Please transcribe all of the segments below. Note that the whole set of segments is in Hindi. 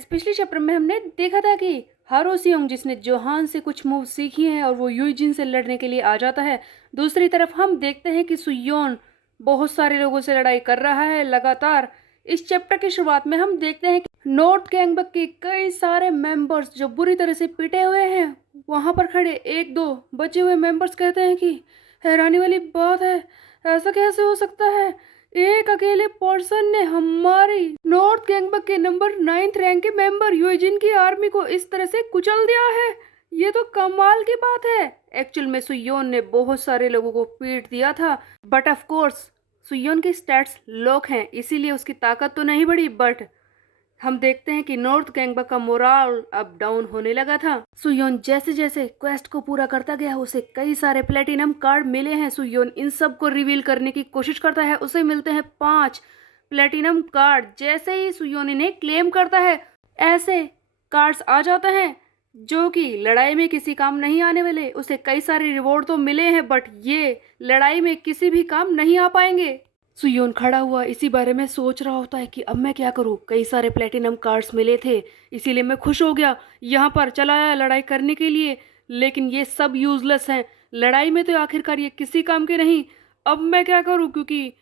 फ्रेंड्स, पिछले चैप्टर में हमने देखा था कि हारो सियोंग जिसने जोहान से कुछ मूव सीखी हैं और वो यूजिन से लड़ने के लिए आ जाता है। दूसरी तरफ हम देखते हैं कि सुयोन बहुत सारे लोगों से लड़ाई कर रहा है लगातार। इस चैप्टर की शुरुआत में हम देखते हैं कि नॉर्थ गैंगबक के कई सारे मेंबर्स जो बुरी तरह से पिटे हुए हैं, वहां पर खड़े एक दो बचे हुए मेंबर्स कहते हैं कि हैरानी वाली बात है, ऐसा कैसे हो सकता है, एक अकेले पर्सन ने हमारी नॉर्थ गैंगबक के नंबर 9th रैंक के मेंबर यूजिन की आर्मी को इस तरह से कुचल दिया है। ये तो कमाल की बात है। एक्चुअल में सुयोन ने बहुत सारे लोगों को पीट दिया था, बट ऑफ कोर्स सुयोन के स्टैट्स लोक हैं, इसीलिए उसकी ताकत तो नहीं बढ़ी। बट हम देखते हैं कि नॉर्थ गैंगबक का मोराल अब डाउन होने लगा था। सुयोन जैसे जैसे क्वेस्ट को पूरा करता गया, उसे कई सारे प्लेटिनम कार्ड मिले हैं। सुयोन इन सब को रिवील करने की कोशिश करता है, उसे मिलते हैं 5 प्लेटिनम कार्ड। जैसे ही सुयोन इन्हें क्लेम करता है, ऐसे कार्ड्स आ जाते हैं जो कि लड़ाई में किसी काम नहीं आने वाले। उसे कई सारे रिवॉर्ड तो मिले हैं, बट ये लड़ाई में किसी भी काम नहीं आ पाएंगे। सुयोन खड़ा हुआ इसी बारे में सोच रहा होता है कि अब मैं क्या करूं। कई सारे प्लेटिनम कार्ड्स मिले थे, इसीलिए मैं खुश हो गया, यहाँ पर चला आया लड़ाई करने के लिए। लेकिन ये सब यूजलेस हैं, लड़ाई में तो आखिरकार ये किसी काम के नहीं। अब मैं क्या करूं, क्योंकि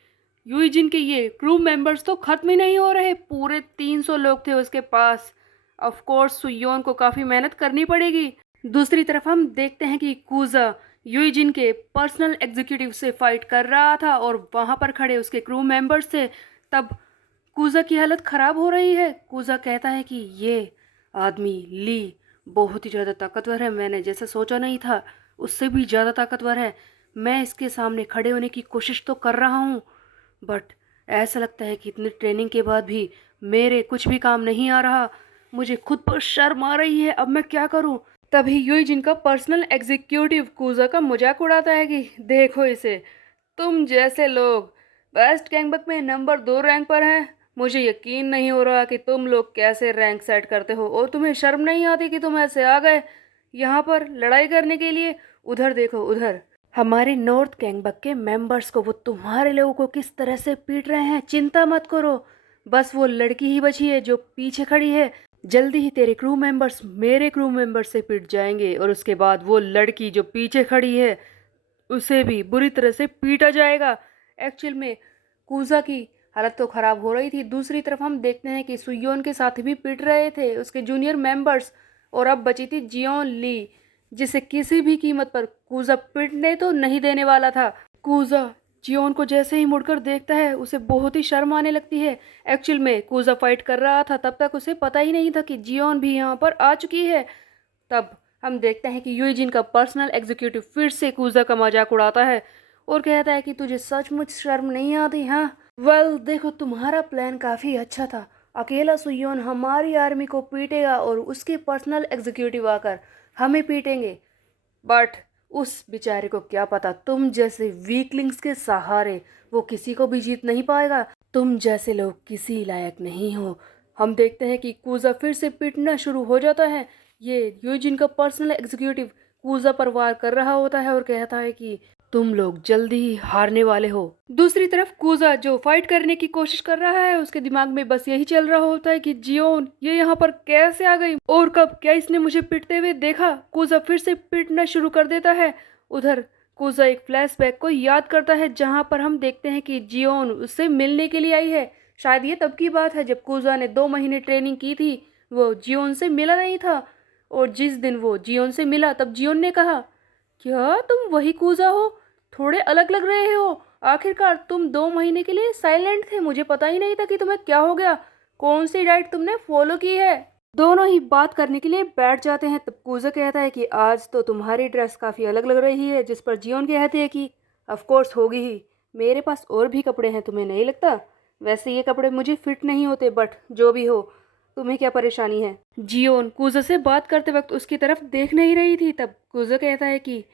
यूजिन के ये क्रू मेंबर्स तो खत्म ही नहीं हो रहे। पूरे 300 लोग थे उसके पास। ऑफ कोर्स सुयोन को काफ़ी मेहनत करनी पड़ेगी। दूसरी तरफ हम देखते हैं कि कूजा यूजिन के पर्सनल एग्जीक्यूटिव से फाइट कर रहा था और वहां पर खड़े उसके क्रू मेंबर्स थे। तब कूजा की हालत खराब हो रही है। कूजा कहता है कि ये आदमी ली बहुत ही ज़्यादा ताकतवर है, मैंने जैसा सोचा नहीं था, उससे भी ज़्यादा ताकतवर है। मैं इसके सामने खड़े होने की कोशिश तो कर रहा हूँ, बट ऐसा लगता है कि इतनी ट्रेनिंग के बाद भी मेरे कुछ भी काम नहीं आ रहा। मुझे खुद पर शर्म आ रही है, अब मैं क्या करूँ। तभी यूई जिनका पर्सनल एग्जीक्यूटिव कूजा का मजाक उड़ाता है कि देखो इसे, तुम जैसे लोग वेस्ट गैंगबक में नंबर 2 रैंक पर हैं। मुझे यकीन नहीं हो रहा कि तुम लोग कैसे रैंक सेट करते हो, और तुम्हें शर्म नहीं आती कि तुम ऐसे आ गए यहाँ पर लड़ाई करने के लिए। उधर देखो, उधर हमारे नॉर्थ गैंगबक के मेंबर्स को वो तुम्हारे लोगों को किस तरह से पीट रहे हैं। चिंता मत करो, बस वो लड़की ही बची है जो पीछे खड़ी है। जल्दी ही तेरे क्रू मेंबर्स मेरे क्रू मेंबर्स से पिट जाएंगे, और उसके बाद वो लड़की जो पीछे खड़ी है उसे भी बुरी तरह से पीटा जाएगा। एक्चुअल में कूजा की हालत तो खराब हो रही थी। दूसरी तरफ हम देखते हैं कि सुयोन के साथ भी पिट रहे थे उसके जूनियर मेंबर्स, और अब बची थी जियोन ली, जिसे किसी भी कीमत पर कूजा पिटने तो नहीं देने वाला था। कूजा जियोन को जैसे ही मुड़कर देखता है, उसे बहुत ही शर्म आने लगती है। एक्चुअल में कूजा फाइट कर रहा था, तब तक उसे पता ही नहीं था कि जियोन भी यहाँ पर आ चुकी है। तब हम देखते हैं कि यूजिन का पर्सनल एग्जीक्यूटिव फिर से कूजा का मजाक उड़ाता है और कहता है कि तुझे सचमुच शर्म नहीं आती। हाँ, वेल देखो, तुम्हारा प्लान काफ़ी अच्छा था। अकेला सुयोन हमारी आर्मी को पीटेगा और उसके पर्सनल एग्जीक्यूटिव आकर हमें पीटेंगे, बट उस बेचारे को क्या पता, तुम जैसे वीकलिंग्स के सहारे वो किसी को भी जीत नहीं पाएगा। तुम जैसे लोग किसी लायक नहीं हो। हम देखते हैं कि कूजा फिर से पिटना शुरू हो जाता है। ये यूजिन का पर्सनल एग्जीक्यूटिव कूजा पर वार कर रहा होता है और कहता है कि तुम लोग जल्दी ही हारने वाले हो। दूसरी तरफ कूजा जो फाइट करने की कोशिश कर रहा है, उसके दिमाग में बस यही चल रहा होता है कि जियोन ये यहाँ पर कैसे आ गई और कब, क्या इसने मुझे पिटते हुए देखा। कूजा फिर से पिटना शुरू कर देता है। उधर कूजा एक फ्लैशबैक को याद करता है जहाँ पर हम देखते हैं कि जियोन उससे मिलने के लिए आई है। शायद ये तब की बात है जब कूजा ने 2 महीने ट्रेनिंग की थी, वो जियोन से मिला नहीं था, और जिस दिन वो जियोन से मिला तब जियोन ने कहा, क्या तुम वही कूजा हो? थोड़े अलग लग रहे हो। आखिरकार तुम 2 महीने के लिए साइलेंट थे, मुझे पता ही नहीं था कि तुम्हें क्या हो गया। कौन सी डाइट तुमने फॉलो की है? दोनों ही बात करने के लिए बैठ जाते हैं। तब कूजा कहता है कि आज तो तुम्हारी ड्रेस काफ़ी अलग लग रही है, जिस पर जियोन कहती है कि ऑफ कोर्स होगी ही, मेरे पास और भी कपड़े हैं, तुम्हें नहीं लगता? वैसे ये कपड़े मुझे फिट नहीं होते, बट जो भी हो, तुम्हें क्या परेशानी है? जियोन कूजा से बात करते वक्त उसकी तरफ देख नहीं रही थी। तब कूजा कहता है कि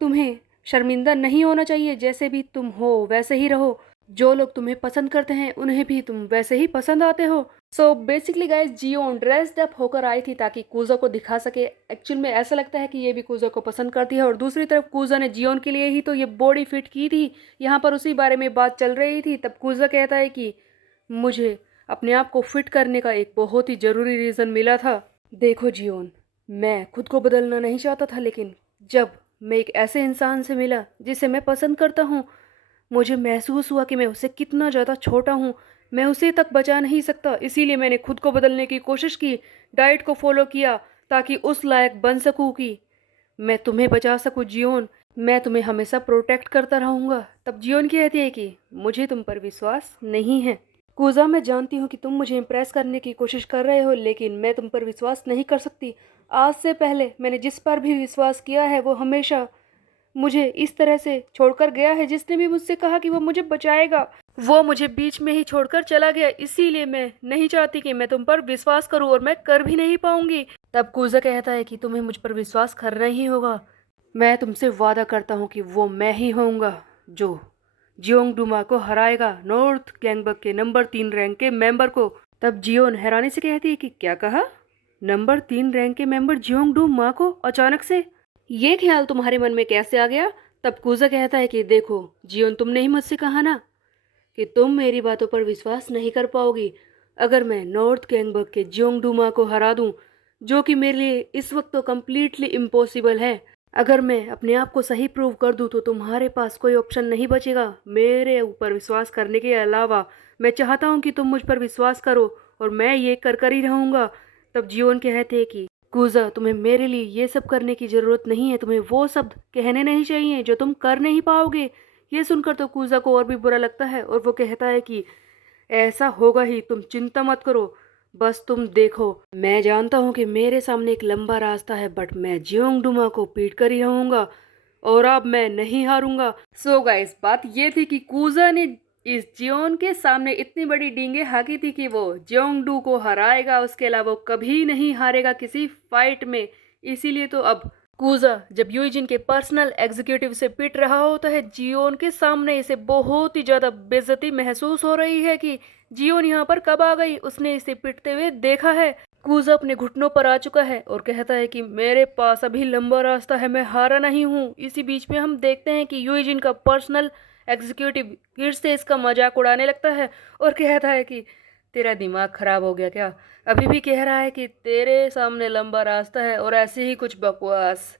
तुम्हें शर्मिंदा नहीं होना चाहिए, जैसे भी तुम हो वैसे ही रहो। जो लोग तुम्हें पसंद करते हैं उन्हें भी तुम वैसे ही पसंद आते हो। सो बेसिकली गाइस, जियोन ड्रेस्ड अप होकर आई थी ताकि कूजा को दिखा सके। एक्चुअल में ऐसा लगता है कि ये भी कूजा को पसंद करती है, और दूसरी तरफ कूजा ने जियोन के लिए ही तो ये बॉडी फिट की थी। यहाँ पर उसी बारे में बात चल रही थी। तब कूजा कहता है कि मुझे अपने आप को फिट करने का एक बहुत ही ज़रूरी रीज़न मिला था। देखो जियोन, मैं खुद को बदलना नहीं चाहता था, लेकिन जब मैं एक ऐसे इंसान से मिला जिसे मैं पसंद करता हूँ, मुझे महसूस हुआ कि मैं उससे कितना ज़्यादा छोटा हूँ। मैं उसे तक बचा नहीं सकता, इसीलिए मैंने खुद को बदलने की कोशिश की, डाइट को फॉलो किया ताकि उस लायक बन सकूँ कि मैं तुम्हें बचा सकूँ जियोन। मैं तुम्हें हमेशा प्रोटेक्ट करता रहूँगा। तब जियोन कहती है कि मुझे तुम पर विश्वास नहीं है। कूजा, मैं जानती हूँ कि तुम मुझे इम्प्रेस करने की कोशिश कर रहे हो, लेकिन मैं तुम पर विश्वास नहीं कर सकती। आज से पहले मैंने जिस पर भी विश्वास किया है वो हमेशा मुझे इस तरह से छोड़कर गया है। जिसने भी मुझसे कहा कि वो मुझे बचाएगा, वो मुझे बीच में ही छोड़कर चला गया। इसीलिए मैं नहीं चाहती कि मैं तुम पर विश्वास करूं, और मैं कर भी नहीं पाऊंगी। तब कूजा कहता है कि तुम्हें मुझ पर विश्वास करना ही होगा। मैं तुमसे वादा करता हूँ कि वो मैं ही होऊंगा जो जियोंग डुमा को हराएगा, नॉर्थ गैंगबक के नंबर 3 रैंक के मेंबर को। तब जियोन हैरानी से कहती है कि क्या कहा? नंबर 3 रैंक के मेंबर जियोंग डू मा को अचानक से? ये ख्याल तुम्हारे मन में कैसे आ गया? तब कूजा कहता है कि देखो जियोन, तुमने ही मुझसे कहा ना कि तुम मेरी बातों पर विश्वास नहीं कर पाओगी। अगर मैं नॉर्थ गैंगबक के जियोंग डूमा को हरा दूं, जो कि मेरे लिए इस वक्त तो कम्प्लीटली इम्पॉसिबल है, अगर मैं अपने आप को सही प्रूव कर दूं तो तुम्हारे पास कोई ऑप्शन नहीं बचेगा मेरे ऊपर विश्वास करने के अलावा। मैं चाहता हूं कि तुम मुझ पर विश्वास करो, और मैं ये कर कर ही रहूंगा। तब जियोन कहते हैं कि कूजा, तुम्हें मेरे लिए ये सब करने की ज़रूरत नहीं है। तुम्हें वो शब्द कहने नहीं चाहिए जो तुम कर नहीं पाओगे। ये सुनकर तो कूजा को और भी बुरा लगता है, और वो कहता है कि ऐसा होगा ही, तुम चिंता मत करो, बस तुम देखो। मैं जानता हूँ कि मेरे सामने एक लंबा रास्ता है, बट मैं जियोंग डुमा को पीट कर ही रहूंगा, और अब मैं नहीं हारूंगा। सो गाइस, बात ये थी कि कूजा ने इस जियोन के सामने इतनी बड़ी डींगे हाकी थी कि वो जियोंगडू को हराएगा, उसके अलावा वो कभी नहीं हारेगा किसी फाइट में। इसीलिए तो अब कूजा जब यूजिन के पर्सनल एग्जीक्यूटिव से पिट रहा होता है जियोन के सामने, इसे बहुत ही ज्यादा बेइज्जती महसूस हो रही है कि जियोन यहाँ पर कब आ गई। उसने इसे पिटते हुए देखा है। कूजा अपने घुटनों पर आ चुका है और कहता है कि मेरे पास अभी लंबा रास्ता है, मैं हारा नहीं हूँ। इसी बीच में हम देखते हैं कि यूजिन का पर्सनल एग्जीक्यूटिव फिर से इसका मजाक उड़ाने लगता है और कहता है कि तेरा दिमाग खराब हो गया क्या? अभी भी कह रहा है कि तेरे सामने लंबा रास्ता है, और ऐसे ही कुछ बकवास।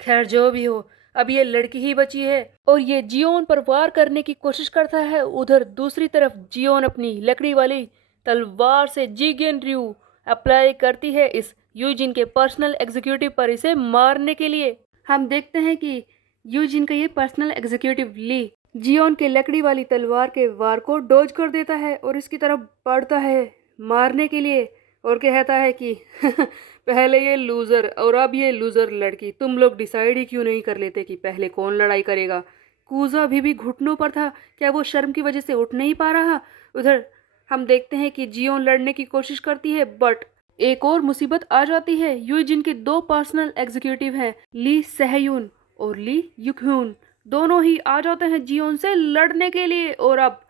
खैर जो भी हो, अब ये लड़की ही बची है और ये जियोन पर वार करने की कोशिश करता है। उधर दूसरी तरफ जियोन अपनी लकड़ी वाली तलवार से जिगेन र्यू अप्लाई करती है इस यूजिन के पर्सनल एग्जीक्यूटिव पर, इसे मारने के लिए। हम देखते हैं कि यूजिन का ये पर्सनल एग्जीक्यूटिव ली जियोन के लकड़ी वाली तलवार के वार को डोज कर देता है और इसकी तरफ बढ़ता है मारने के लिए, और कहता है कि पहले ये लूज़र और अब ये लूज़र लड़की, तुम लोग डिसाइड ही क्यों नहीं कर लेते कि पहले कौन लड़ाई करेगा? कूजा अभी भी घुटनों पर था। क्या वो शर्म की वजह से उठ नहीं पा रहा? उधर हम देखते हैं कि जियोन लड़ने की कोशिश करती है, बट एक और मुसीबत आ जाती है। यूजिन के दो पर्सनल एग्जीक्यूटिव हैं, ली सहयून और ली युकह्यून। दोनों ही आ जाते हैं जियोन से लड़ने के लिए, और अब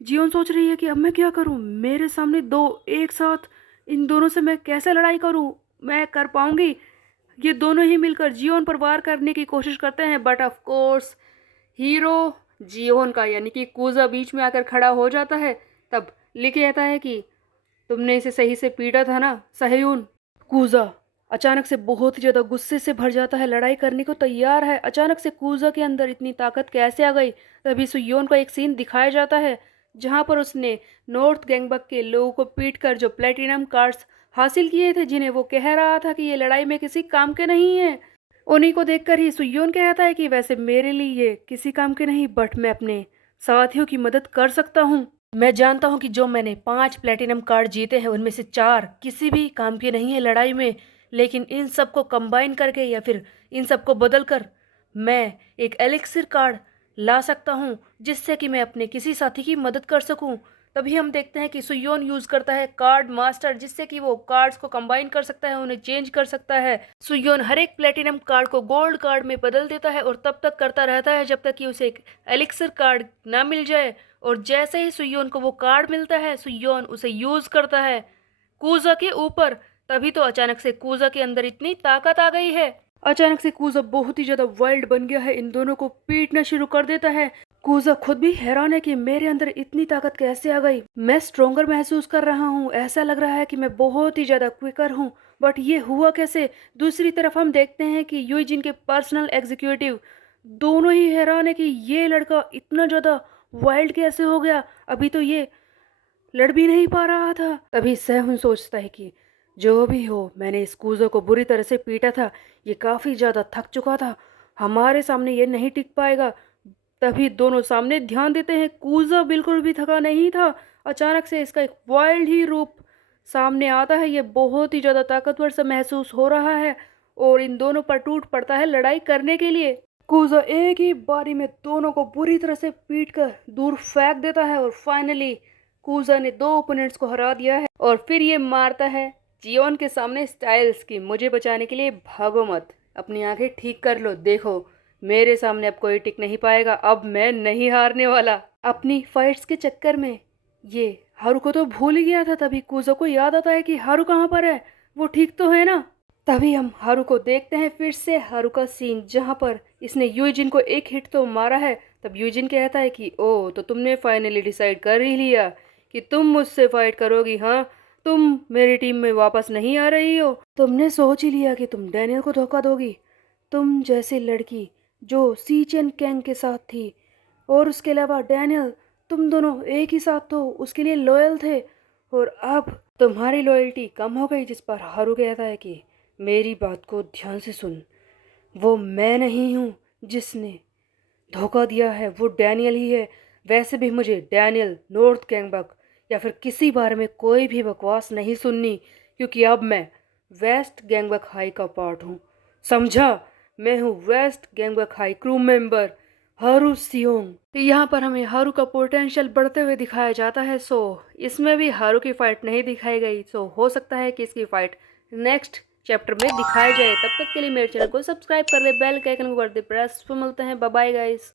जियोन सोच रही है कि अब मैं क्या करूं? मेरे सामने दो एक साथ, इन दोनों से मैं कैसे लड़ाई करूं? मैं कर पाऊंगी? ये दोनों ही मिलकर जियोन पर वार करने की कोशिश करते हैं, बट ऑफ कोर्स हीरो जियोन का यानी कि कूजा बीच में आकर खड़ा हो जाता है। तब ली कहता है कि तुमने इसे सही से पीटा था ना सहयून? कूजा अचानक से बहुत ही ज्यादा गुस्से से भर जाता है, लड़ाई करने को तैयार है। अचानक से कूजा के अंदर इतनी ताकत कैसे आ गई? तभी सुयोन का एक सीन दिखाया जाता है जहां पर उसने नॉर्थ गैंगबक के लोगों को पीट कर जो प्लेटिनम कार्ड्स हासिल किए थे, जिन्हें वो कह रहा था कि ये लड़ाई में किसी काम के नहीं है, उन्हीं को देखकर ही सुयोन कहता है कि वैसे मेरे लिए ये किसी काम के नहीं, बट मैं अपने साथियों की मदद कर सकता हूँ। मैं जानता हूँ कि जो मैंने 5 प्लेटिनम कार्ड जीते हैं उनमें से 4 किसी भी काम के नहीं है लड़ाई में, लेकिन इन सबको कंबाइन करके या फिर इन सबको बदल कर मैं एक एलिक्सिर कार्ड ला सकता हूँ जिससे कि मैं अपने किसी साथी की मदद कर सकूँ। तभी हम देखते हैं कि सुयोन यूज करता है कार्ड मास्टर, जिससे कि वो कार्ड्स को कंबाइन कर सकता है, उन्हें चेंज कर सकता है। सुयोन हर एक प्लेटिनम कार्ड को गोल्ड कार्ड में बदल देता है और तब तक करता रहता है जब तक कि उसे एक एलिक्सिर कार्ड ना मिल जाए। और जैसे ही सुयोन को वो कार्ड मिलता है, सुयोन उसे यूज करता है कूजा के ऊपर। तभी तो अचानक से कूजा के अंदर इतनी ताकत आ गई है। अचानक से कूजा बहुत ही ज्यादा वाइल्ड बन गया है, इन दोनों को पीटना शुरू कर देता है। कूजा खुद भी हैरान है कि मेरे अंदर इतनी ताकत कैसे आ गई। मैं स्ट्रोंगर महसूस कर रहा हूँ, ऐसा लग रहा है कि मैं बहुत ही ज्यादा क्विकर हूँ। बट ये हुआ कैसे? दूसरी तरफ हम देखते हैं कि यूजिन के पर्सनल एग्जीक्यूटिव दोनों ही हैरान है कि ये लड़का इतना ज्यादा वाइल्ड कैसे हो गया। अभी तो ये लड़ भी नहीं पा रहा था। तभी सेहुन सोचता है कि जो भी हो, मैंने इस कूजो को बुरी तरह से पीटा था, ये काफी ज्यादा थक चुका था, हमारे सामने ये नहीं टिक पाएगा। तभी दोनों सामने ध्यान देते हैं, कूजा बिल्कुल भी थका नहीं था। अचानक से इसका एक वाइल्ड ही रूप सामने आता है, ये बहुत ही ज्यादा ताकतवर सा महसूस हो रहा है और इन दोनों पर टूट पड़ता है लड़ाई करने के लिए। कूजा एक ही बारी में दोनों को बुरी तरह से पीट कर दूर फेंक देता है और फाइनली कूजा ने दो ओपोनेंट्स को हरा दिया है। और फिर ये मारता है जियोन के सामने स्टाइल्स की, मुझे बचाने के लिए भागो मत, अपनी आंखें ठीक कर लो, देखो मेरे सामने अब कोई टिक नहीं पाएगा, अब मैं नहीं हारने वाला। अपनी फाइट्स के चक्कर में ये हारू को तो भूल ही गया था। तभी कूजो को याद आता है कि हारू कहाँ पर है, वो ठीक तो है ना। तभी हम हारू को देखते हैं फिर से, हारू का सीन जहाँ पर इसने यूजिन को एक हिट तो मारा है। तब यूजिन कहता है कि ओ, तो तुमने फाइनली डिसाइड कर ही लिया कि तुम मुझसे फाइट करोगी, हाँ? तुम मेरी टीम में वापस नहीं आ रही हो, तुमने सोच ही लिया कि तुम डैनियल को धोखा दोगी। तुम जैसी लड़की जो सीचेन कैंग के साथ थी और उसके अलावा डैनियल, तुम दोनों एक ही साथ तो उसके लिए लॉयल थे, और अब तुम्हारी लॉयल्टी कम हो गई। जिस पर हारू कहता है कि मेरी बात को ध्यान से सुन, वो मैं नहीं हूँ जिसने धोखा दिया है, वो डैनियल ही है। वैसे भी मुझे डैनियल, नॉर्थ गैंगबक या फिर किसी बारे में कोई भी बकवास नहीं सुननी, क्योंकि अब मैं वेस्ट गैंगबक हाई का पार्ट हूँ, समझा? मैं हूँ वेस्ट गैंगबक हाई क्रू मेंबर हारू सियोंग। तो यहाँ पर हमें हारू का पोटेंशियल बढ़ते हुए दिखाया जाता है। सो इसमें भी हारू की फाइट नहीं दिखाई गई, सो हो सकता है कि इसकी फाइट नेक्स्ट चैप्टर में दिखाया जाए। तब तक के लिए मेरे चैनल को सब्सक्राइब कर ले, बेल के आइकन को कर दे प्रेस। फिर मिलते हैं, बाय बाय गाइस।